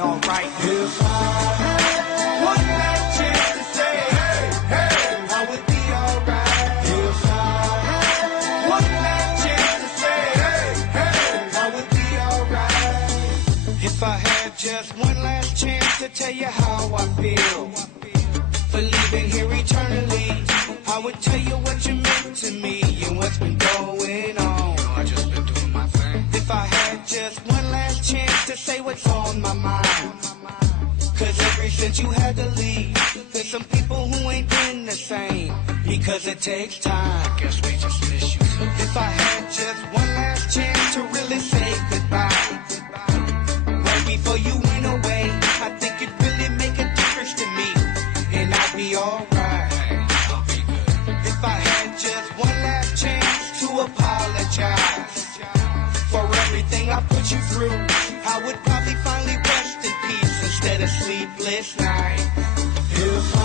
alright. If I had one last chance to say, hey, hey, I would be alright. If I had one last chance to say, hey, hey, I would be alright. If I had just one last chance to tell you how I feel for leaving here eternally, I would tell you what you meant to me and what's been going on. I just been doing my thing. If I had just one last chance to say what's on my mind, cause ever since you had to leave, there's some people who ain't been the same, because it takes time. Guess we just miss you too. If I had just one last chance to really say goodbye, right before you went away, I think it'd really make a difference to me, and I'd be alright. I'll be good. If I had just one last chance to apologize for everything I put you through, I would probably finally rest in peace instead of sleepless nights. If I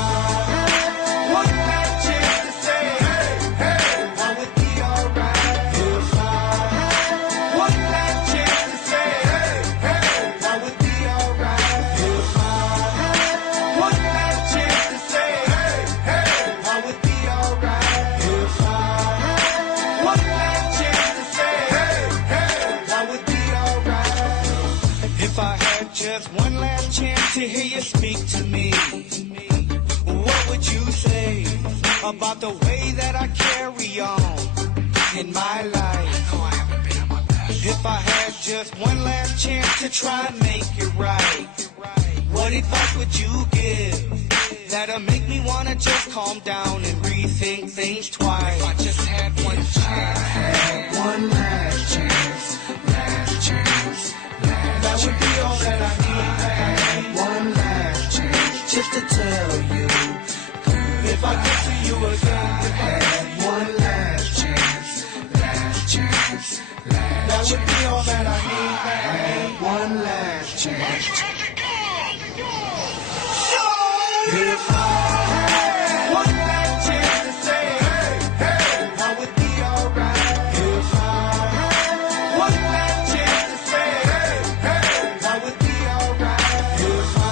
had one last chance to say, hey, hey, I would be alright. If I had one last chance to say, hey, hey, I would be alright. If I had one last chance to say, hey, hey, I would be alright. If I had one last chance to say, hey, hey, I would be alright. If I had just one last chance to hear you speak to me, what would you say about the way that I carry on in my life? I know I haven't been at my best. If I had just one last chance to try and make it right, what advice would you give that'll make me wanna just calm down and rethink things twice? If I just had one chance. I had one last chance, last chance, that would be all that I need. I had one last chance just to tell you, if I get to you again. I had one last chance, last chance, that would be all that I need. I had one last chance. If I had one last chance to say, hey, hey, I would be alright. If I had one last chance to say, hey, hey, I would be alright. If I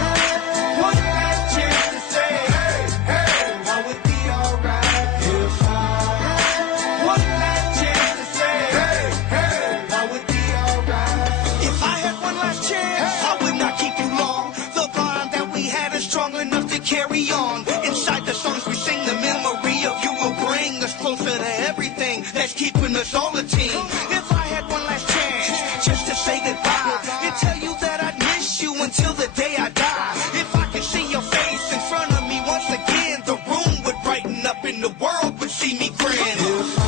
had one last chance to say, hey, hey, I would be alright. If I had one last chance to say, hey, hey, I would be alright. If I had one last chance, I would not keep you long. The bond that we had is strong enough to carry on. Inside the songs we sing, the memory of you will bring us closer to everything that's keeping us all a team. If I had one last chance just to say goodbye and tell you that I'd miss you until the day I die. If I could see your face in front of me once again, the room would brighten up and the world would see me grin. If I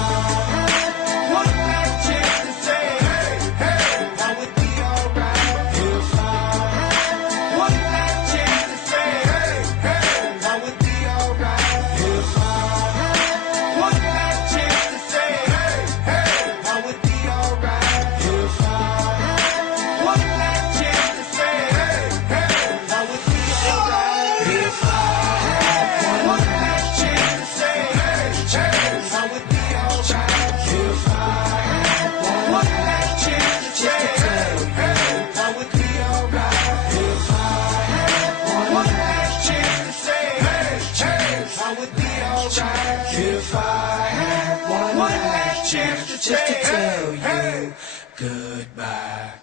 had one last chance to say, hey, hey, I would be alright. If I had one last chance to say, hey, hey, I would be alright. If I had one last chance to say, hey, hey, I would be alright. If I had one last chance to say, hey, hey, I would be alright. If I had one last chance to say, hey, hey, I would be alright. If I had one last chance to say, hey, I would be alright. If I had one last chance to say, hey, hey, I would be alright. If I had one last chance to just to tell you goodbye.